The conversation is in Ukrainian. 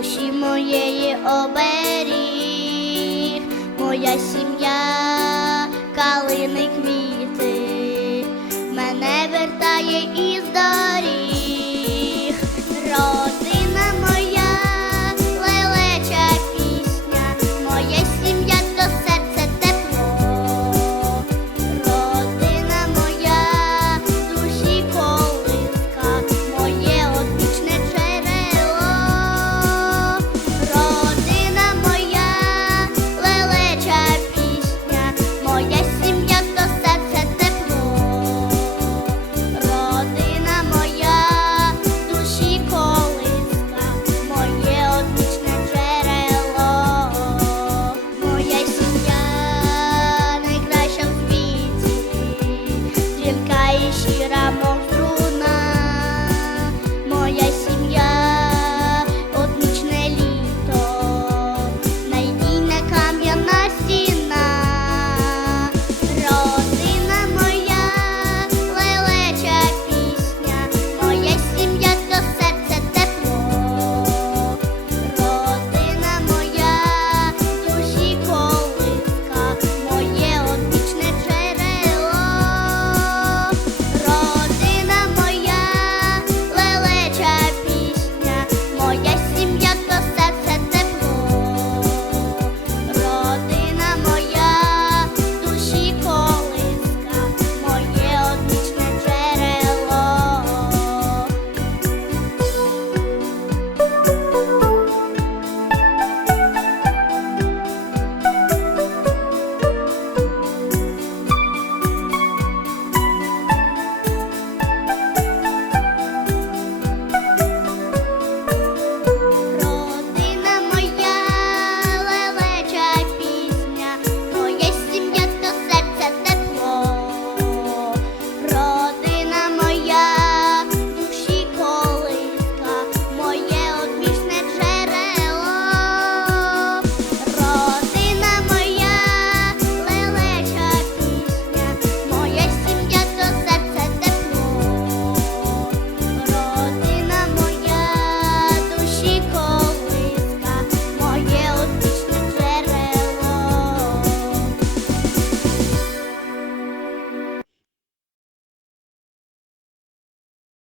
душі моєї оберіг, моя сім'я, калини квіти, мене вертає із доріг.